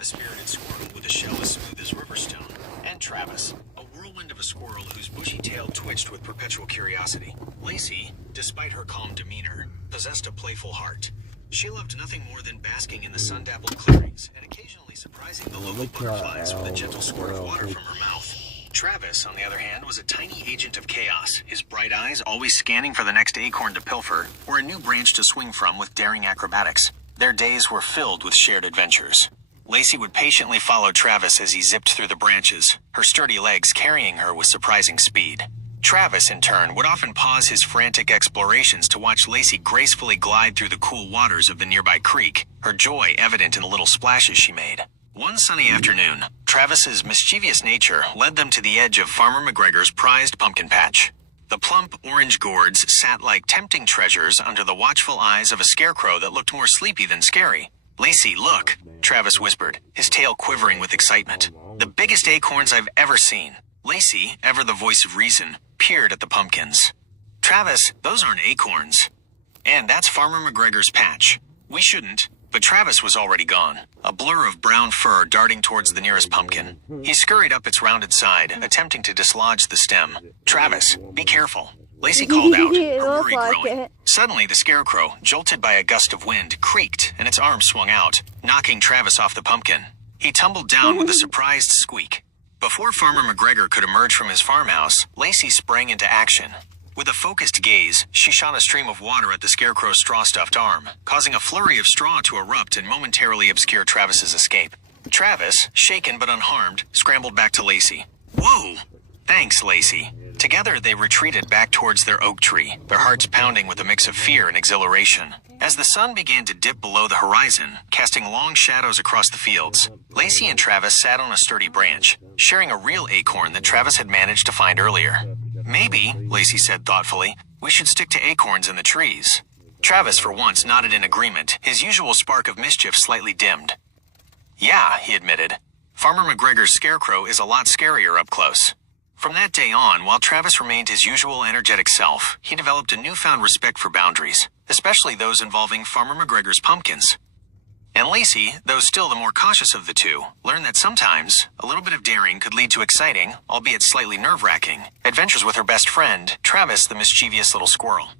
a spirited squirrel with a shell as smooth as riverstone, and Travis, a whirlwind of a squirrel whose bushy tail twitched with perpetual curiosity. Lacey, despite her calm demeanor, possessed a playful heart. She loved nothing more than basking in the sun-dappled clearings and occasionally surprising the local butterflies with a gentle squirt of water from her mouth. Travis, on the other hand, was a tiny agent of chaos, his bright eyes always scanning for the next acorn to pilfer or a new branch to swing from with daring acrobatics. Their days were filled with shared adventures. Lacey would patiently follow Travis as he zipped through the branches, her sturdy legs carrying her with surprising speed. Travis, in turn, would often pause his frantic explorations to watch Lacey gracefully glide through the cool waters of the nearby creek, her joy evident in the little splashes she made. One sunny afternoon, Travis's mischievous nature led them to the edge of Farmer McGregor's prized pumpkin patch. The plump orange gourds sat like tempting treasures under the watchful eyes of a scarecrow that looked more sleepy than scary. "Lacey, look," Travis whispered, his tail quivering with excitement. "The biggest acorns I've ever seen." Lacey, ever the voice of reason, peered at the pumpkins. "Travis, those aren't acorns. And that's Farmer McGregor's patch. We shouldn't." But Travis was already gone, a blur of brown fur darting towards the nearest pumpkin. He scurried up its rounded side, attempting to dislodge the stem. "Travis, be careful," Lacey called out, her worry growing. Suddenly, the scarecrow, jolted by a gust of wind, creaked and its arm swung out, knocking Travis off the pumpkin. He tumbled down with a surprised squeak. Before Farmer McGregor could emerge from his farmhouse, Lacey sprang into action. With a focused gaze, she shot a stream of water at the scarecrow's straw-stuffed arm, causing a flurry of straw to erupt and momentarily obscure Travis's escape. Travis, shaken but unharmed, scrambled back to Lacey. "Whoa! Thanks, Lacey." Together, they retreated back towards their oak tree, their hearts pounding with a mix of fear and exhilaration. As the sun began to dip below the horizon, casting long shadows across the fields, Lacey and Travis sat on a sturdy branch, sharing a real acorn that Travis had managed to find earlier. "Maybe," Lacey said thoughtfully, "we should stick to acorns in the trees." Travis, for once, nodded in agreement, his usual spark of mischief slightly dimmed. "Yeah," he admitted. "Farmer McGregor's scarecrow is a lot scarier up close." From that day on, while Travis remained his usual energetic self, he developed a newfound respect for boundaries, especially those involving Farmer McGregor's pumpkins. And Lacey, though still the more cautious of the two, learned that sometimes a little bit of daring could lead to exciting, albeit slightly nerve-wracking, adventures with her best friend, Travis the mischievous little squirrel.